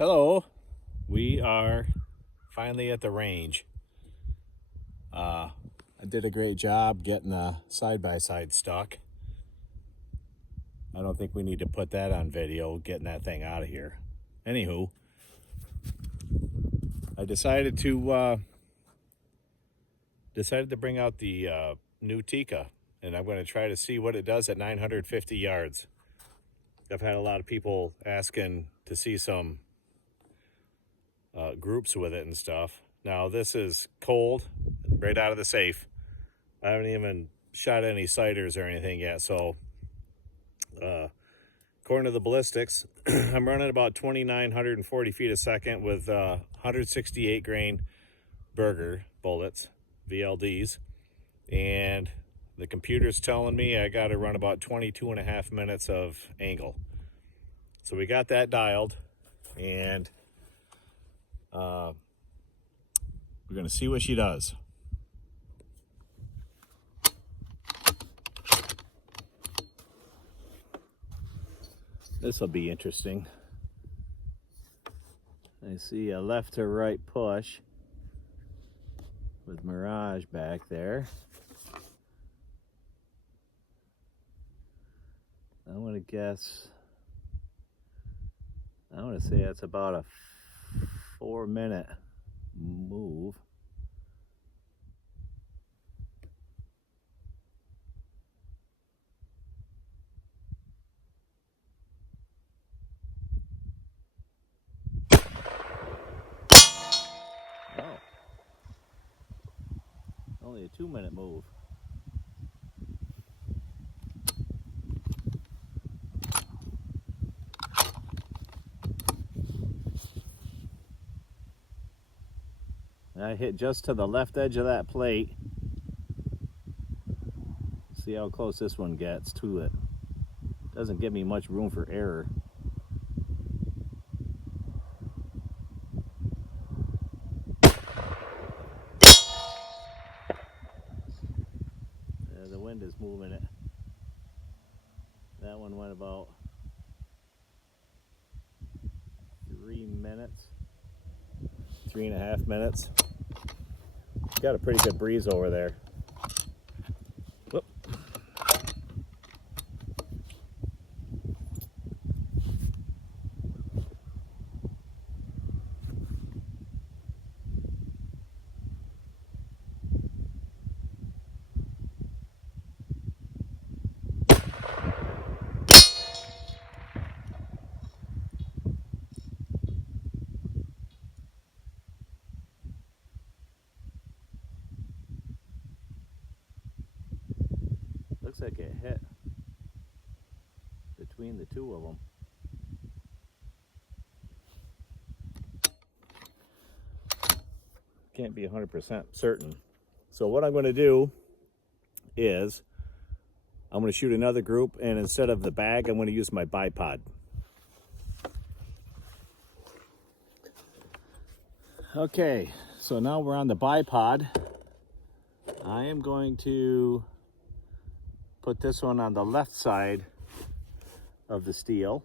Hello, we are finally at the range. I did a great job getting a side-by-side stuck. I don't think we need to put that on video, getting that thing out of here. Anywho, I decided to bring out the new Tikka, and I'm going to try to see what it does at 950 yards. I've had a lot of people asking to see some groups with it and stuff. Now this is cold, right out of the safe. I haven't even shot any sighters or anything yet, so according to the ballistics, I'm running about 2,940 feet a second with 168 grain Berger bullets, VLDs, and the computer's telling me I got to run about 22.5 minutes of angle. So we got that dialed, and we're going to see what she does. This will be interesting. I see a left to right push with Mirage back there. I'm going to guess, I want to say that's about a 4-minute move. Oh, only a 2-minute move. I hit just to the left edge of that plate. See how close this one gets to it. Doesn't give me much room for error. The wind is moving it. That one went about 3 minutes, 3.5 minutes. Got a pretty good breeze over there. Whoop. Looks like it hit between the two of them. Can't be 100% certain. So what I'm going to do is I'm going to shoot another group, and instead of the bag, I'm going to use my bipod. Okay, so now we're on the bipod. I am going to put this one on the left side of the steel.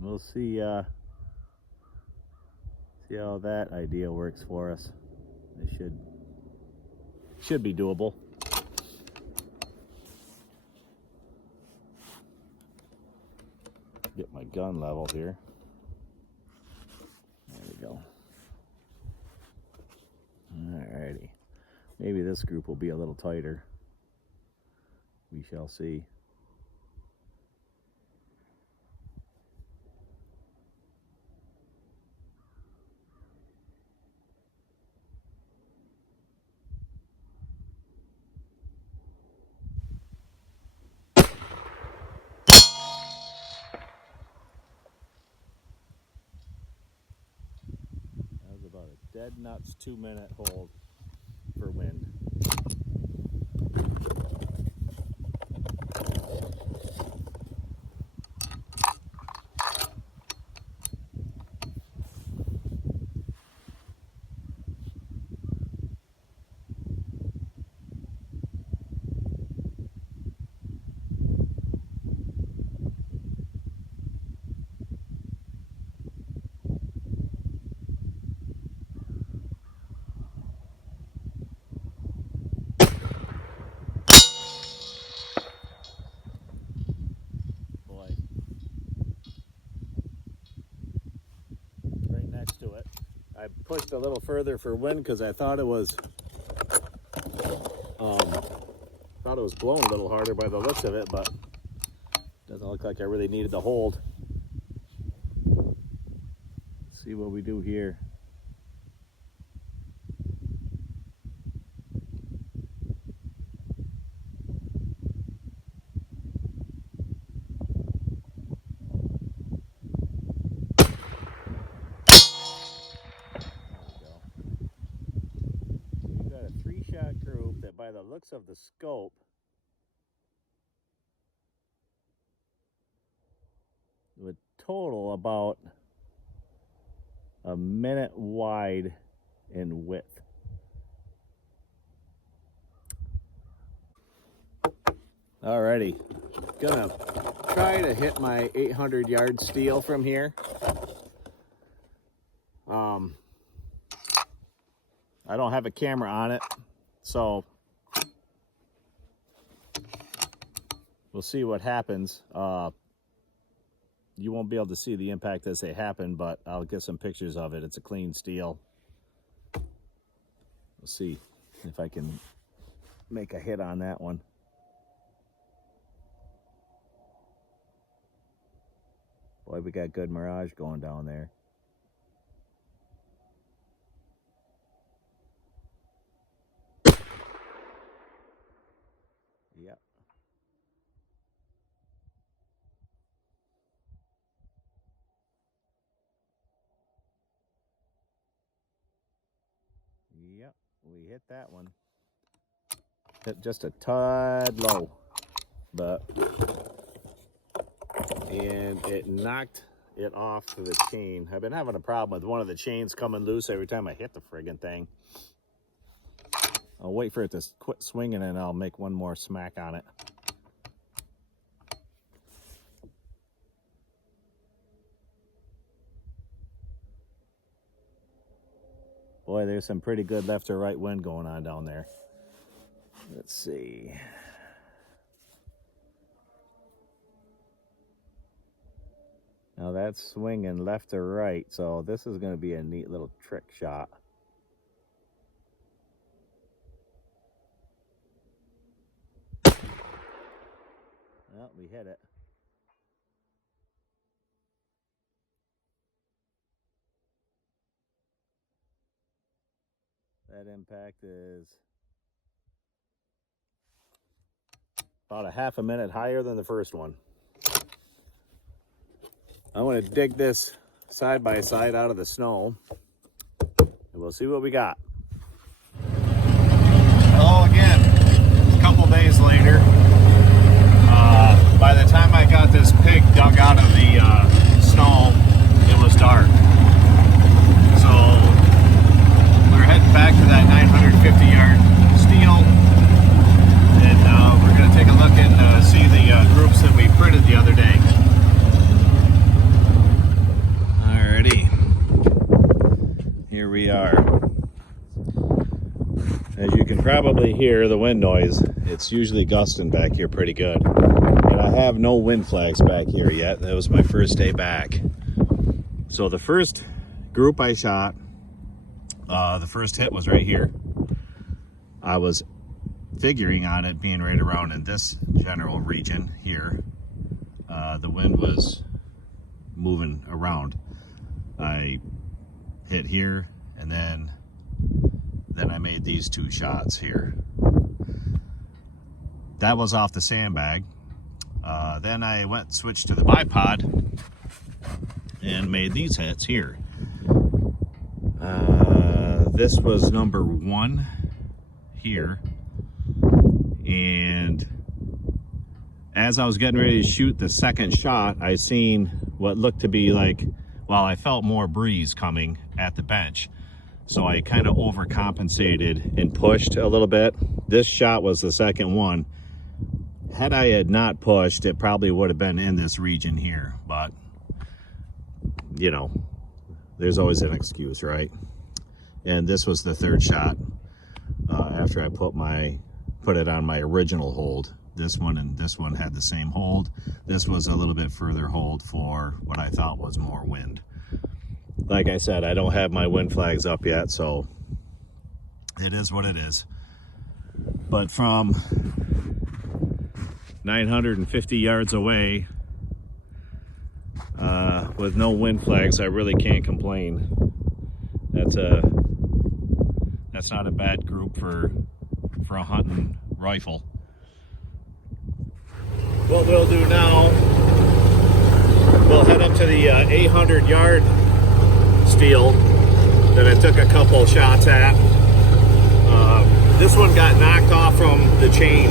We'll see how that idea works for us. It should be doable. Get my gun leveled here. There we go. Alrighty. Maybe this group will be a little tighter. We shall see. That was about a dead nuts 2-minute hold for wind. pushed a little further for wind because I thought it was blowing a little harder by the looks of it, but doesn't look like I really needed the hold. Let's see what we do here. Group that by the looks of the scope would total about a minute wide in width. Alrighty, gonna try to hit my 800 yard steel from here. I don't have a camera on it, so we'll see what happens. You won't be able to see the impact as they happen, but I'll get some pictures of it. It's a clean steel. We'll see if I can make a hit on that one. Boy, we got good mirage going down there. Yep. Yep, we hit that one. Hit just a tad low, and it knocked it off the chain. I've been having a problem with one of the chains coming loose every time I hit the friggin' thing. I'll wait for it to quit swinging and I'll make one more smack on it. Boy, there's some pretty good left or right wind going on down there. Let's see. Now that's swinging left to right, so this is going to be a neat little trick shot. Well, we hit it. That impact is about a half a minute higher than the first one. I'm going to dig this side by side out of the snow, and we'll see what we got. Hello again. A couple days later. By the time I got this pig dug out of the snow, it was dark. So we're heading back to that 950 yard steel, and we're going to take a look and see the groups that we printed the other day. Alrighty, here we are. As you can probably hear the wind noise, it's usually gusting back here pretty good. And I have no wind flags back here yet. That was my first day back. So the first group I shot, the first hit was right here. I was figuring on it being right around in this general region here. The wind was moving around. I hit here, and then I made these two shots here. That was off the sandbag. Then I switched to the bipod and made these hits here. This was number 1 here, and as I was getting ready to shoot the second shot, I seen what looked to be like, well, I felt more breeze coming at the bench. So I kind of overcompensated and pushed a little bit. This shot was the second one. Had I had not pushed, it probably would have been in this region here. But, you know, there's always an excuse, right? And this was the third shot after I put it on my original hold. This one and this one had the same hold. This was a little bit further hold for what I thought was more wind. like I said, I don't have my wind flags up yet, so it is what it is. But from 950 yards away, with no wind flags, I really can't complain. That's not a bad group for a hunting rifle. What we'll do now, we'll head up to the 800 yard steel that I took a couple shots at. This one got knocked off from the chain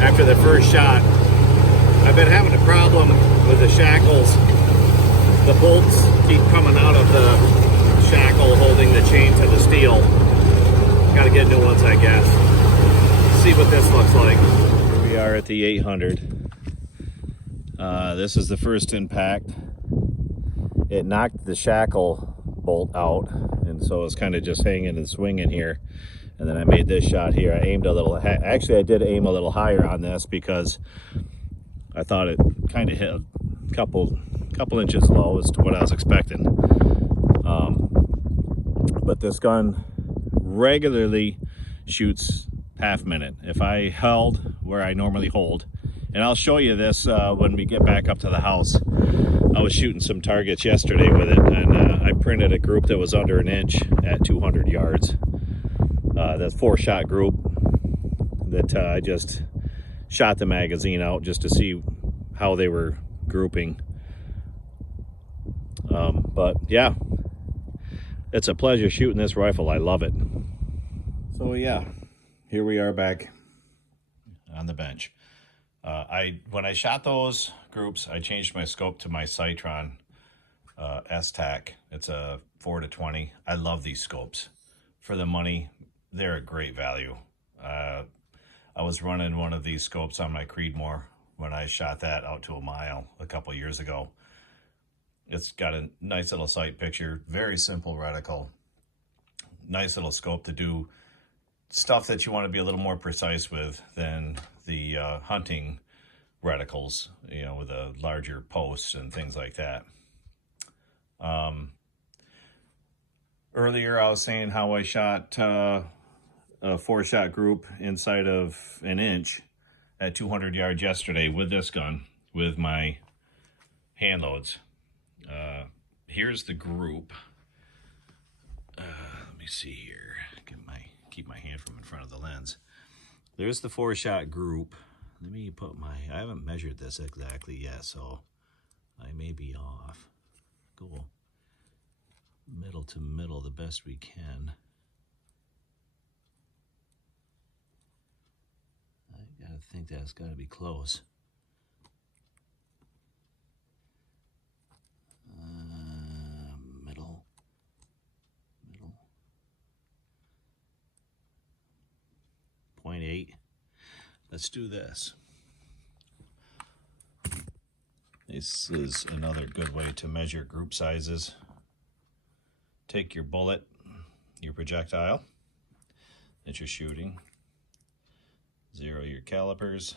after the first shot. I've been having a problem with the shackles. The bolts keep coming out of the shackle holding the chain to the steel. Gotta get new ones, I guess. See what this looks like. Here we are at the 800. This is the first impact. It knocked the shackle bolt out, and so it's kind of just hanging and swinging here. And then I made this shot here. I aimed a little, actually I did aim a little higher on this because I thought it kind of hit a couple inches low as to what I was expecting. But this gun regularly shoots half minute. If I held where I normally hold, and I'll show you this when we get back up to the house. I was shooting some targets yesterday with it, and I printed a group that was under an inch at 200 yards. That 4-shot group that I just shot the magazine out just to see how they were grouping. But yeah, it's a pleasure shooting this rifle. I love it. So yeah, here we are back on the bench. When I shot those groups, I changed my scope to my Sightron S-Tac. It's a 4-20. I love these scopes. For the money, they're a great value. I was running one of these scopes on my Creedmoor when I shot that out to a mile a couple years ago. It's got a nice little sight picture, very simple reticle, nice little scope to do stuff that you want to be a little more precise with than the hunting reticles, you know, with a larger post and things like that. Earlier I was saying how I shot a 4-shot group inside of an inch at 200 yards yesterday with this gun, with my handloads. Here's the group. Let me see here. Keep my hand from in front of the lens. There's the 4-shot group. Let me put I haven't measured this exactly yet, so I may be off. Go middle to middle the best we can. I gotta think that's gotta be close. Middle. 0.8. Let's do this. This is another good way to measure group sizes. Take your bullet, your projectile that you're shooting, zero your calipers,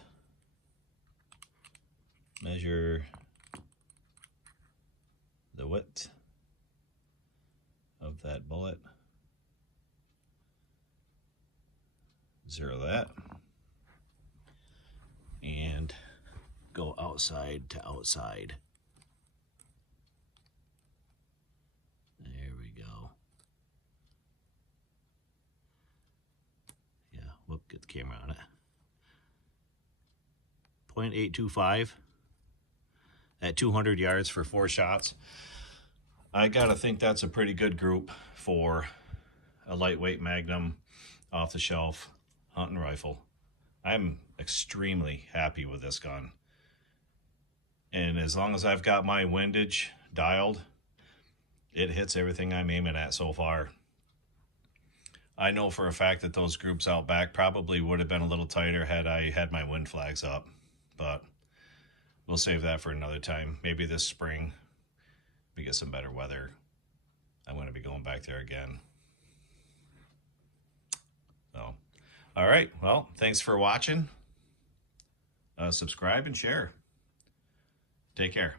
measure the width of that bullet, zero that, and go outside to outside. There we go. Yeah, whoop, get the camera on it. 0.825 at 200 yards for 4 shots. I gotta think that's a pretty good group for a lightweight Magnum off-the-shelf hunting rifle. I'm extremely happy with this gun. And as long as I've got my windage dialed, it hits everything I'm aiming at so far. I know for a fact that those groups out back probably would have been a little tighter had I had my wind flags up, but we'll save that for another time. Maybe this spring, we get some better weather, I'm going to be going back there again. So, all right, well, thanks for watching. Subscribe and share. Take care.